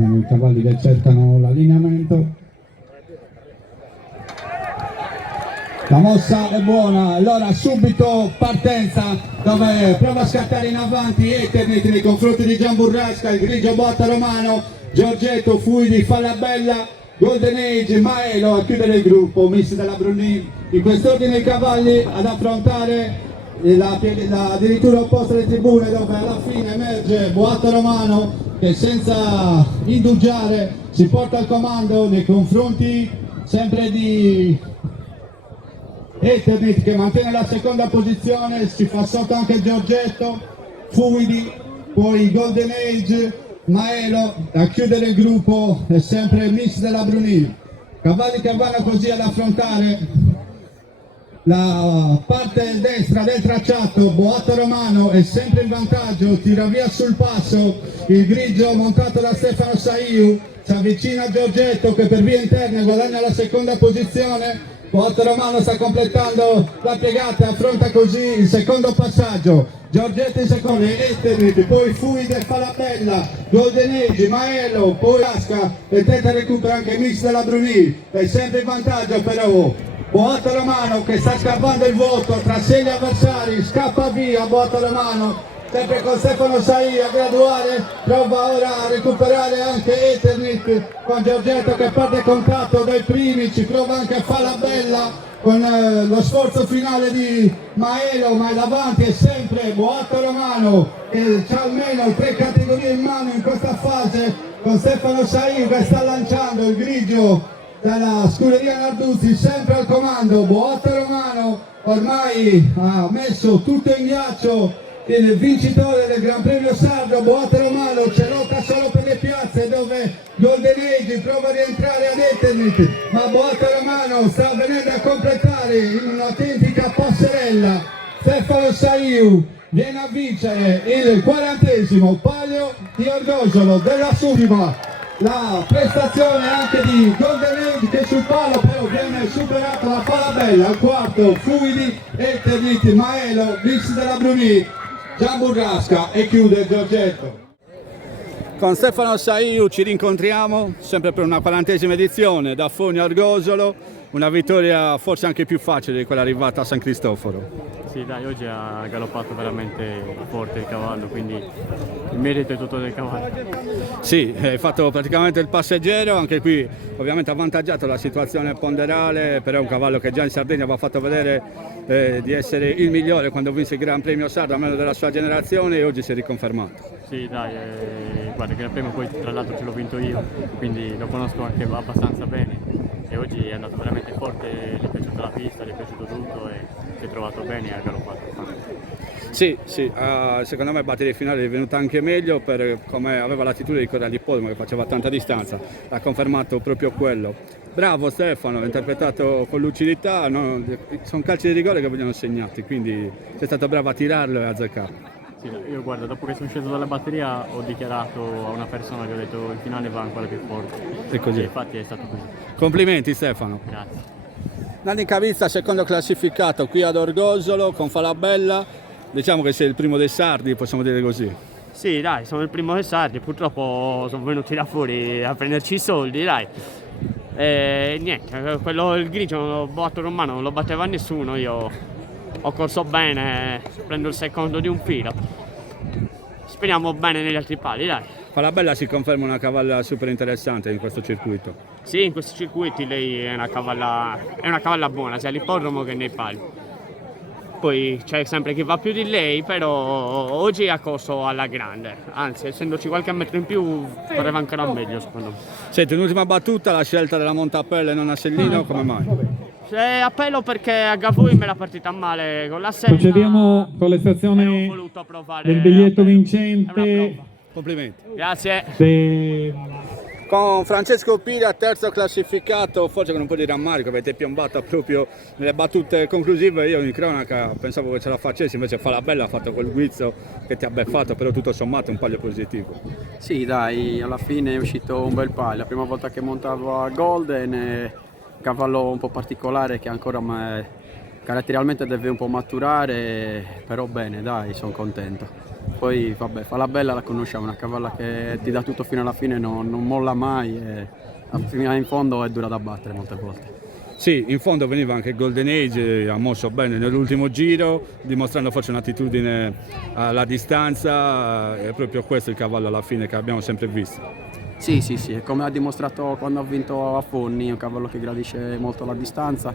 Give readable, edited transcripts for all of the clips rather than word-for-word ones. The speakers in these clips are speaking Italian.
Sono i cavalli che cercano l'allineamento. La mossa è buona, allora subito partenza dove prova a scattare in avanti Eternit nei confronti di Gian Burrasca, il grigio botta romano, Giorgetto, Fuidi, Falabella, Golden Age, Maelo a chiudere il gruppo, Miss della Brunini. In quest'ordine i cavalli ad affrontare la dirittura opposta alle tribune, dove alla fine emerge Boato Romano che senza indugiare si porta al comando nei confronti sempre di Eternit, che mantiene la seconda posizione, si fa sotto anche Giorgetto, Fuidi, poi Golden Age, Maelo a chiudere il gruppo è sempre Miss della Brunini. Cavalli che vanno così ad affrontare la parte destra del tracciato. Boato Romano è sempre in vantaggio, tira via sul passo il grigio montato da Stefano Saiu, si avvicina a Giorgetto che per via interna guadagna la seconda posizione. Boato Romano sta completando la piegata e affronta così il secondo passaggio. Giorgetto in secondo, Eternit, poi Fuide, Falabella, Golden Age, Maelo, poi Asca e tenta recupera anche Mix della Brunì. È sempre in vantaggio però Boato Romano che sta scappando il vuoto tra sé gli avversari, scappa via Boato Romano, sempre con Stefano Sai a graduare, prova ora a recuperare anche Eternit con Giorgetto che perde contatto dai primi, ci prova anche Falabella con lo sforzo finale di Maelo, ma davanti è sempre Boato Romano che ha almeno 3 categorie in mano in questa fase, con Stefano Sai che sta lanciando il grigio dalla scuderia Narduzzi sempre al comando. Boato Romano ormai ha messo tutto in ghiaccio il vincitore del Gran Premio Sardo. Boato Romano c'è lotta solo per le piazze dove Golden Age prova a rientrare ad Eternit, ma Boato Romano sta venendo a completare in un'autentica passerella. Stefano Saiu viene a vincere il 40° palio di Orgosolo della Sudima. La prestazione anche di Golden Age che sul palo però viene superata da Falabella, al quarto Fuidi, Eternit, Maelo, Mix della Brunì, Gian Burrasca e chiude Giorgetto. Con Stefano Saiu ci rincontriamo sempre per una 40ª edizione da Fogna a Orgosolo, una vittoria forse anche più facile di quella arrivata a San Cristoforo. Sì dai, oggi ha galoppato veramente forte il cavallo, quindi il merito è tutto del cavallo. Sì, hai fatto praticamente il passeggero, anche qui ovviamente avvantaggiato la situazione ponderale, però è un cavallo che già in Sardegna aveva fatto vedere di essere il migliore quando vinse il Gran Premio Sardo, almeno della sua generazione, e oggi si è riconfermato. Sì dai, guarda che il primo poi tra l'altro ce l'ho vinto io, quindi lo conosco anche abbastanza bene e oggi è andato veramente forte, gli è piaciuta la pista, gli è piaciuto tutto e si è trovato bene e ha galoppato. Sì, secondo me batteria finale è venuta anche meglio per come aveva l'attitudine di correre di Podimo che faceva tanta distanza, ha confermato proprio quello. Bravo Stefano, l'ha interpretato con lucidità, no? Sono calci di rigore che vogliono segnati, quindi sei stato bravo a tirarlo e a azzeccarlo. Sì, io guarda, dopo che sono sceso dalla batteria ho dichiarato a una persona che ho detto il finale va ancora più forte. E così. E infatti è stato così. Complimenti Stefano. Grazie. Nanni Cavizza, secondo classificato qui ad Orgosolo con Falabella, diciamo che sei il primo dei sardi, possiamo dire così. Sì dai, sono il primo dei sardi, purtroppo sono venuti da fuori a prenderci i soldi, dai. E niente, quello il grigio Boato Romano non lo batteva nessuno, io ho corso bene, prendo il secondo di un filo. Speriamo bene negli altri pali, dai. Falabella si conferma una cavalla super interessante in questo circuito. Sì, in questi circuiti lei è una cavalla buona, sia all'ippodromo che nei pali. Poi c'è sempre chi va più di lei, però oggi ha corso alla grande, anzi essendoci qualche metro in più correva ancora meglio secondo me. Senti, un'ultima battuta, la scelta della Montapelle e non a Sellino, come mai? Appello perché a Gavui me l'ha partita male con la Senna. Procediamo con l'estrazione del biglietto vincente. Complimenti. Grazie. Con Francesco Pira, terzo classificato, forse con un po' di rammarico, avete piombato proprio nelle battute conclusive. Io in cronaca pensavo che ce la facessi, invece Falabella ha fatto quel guizzo che ti ha beffato, però tutto sommato un palio positivo. Sì dai, alla fine è uscito un bel palio, la prima volta che montavo a Golden, cavallo un po' particolare che ancora caratterialmente deve un po' maturare, però bene dai, sono contento. poi vabbè, fa la bella, la conosciamo, una cavalla che ti dà tutto fino alla fine, non molla mai e fino in fondo è dura da battere molte volte. Sì, in fondo veniva anche Golden Age, ha mosso bene nell'ultimo giro, dimostrando forse un'attitudine alla distanza, è proprio questo il cavallo alla fine che abbiamo sempre visto. Sì, come ha dimostrato quando ha vinto a Fonni, è un cavallo che gradisce molto la distanza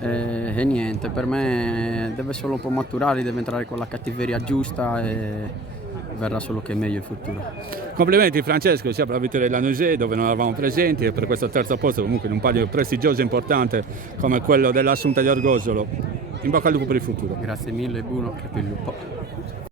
e niente, per me deve solo un po' maturare, deve entrare con la cattiveria giusta e verrà solo che meglio in futuro. Complimenti Francesco, sia per la vittoria della Nugget dove non eravamo presenti e per questo terzo posto comunque in un palio prestigioso e importante come quello dell'Assunta di Argosolo. In bocca al lupo per il futuro. Grazie mille Bruno, che più il lupo.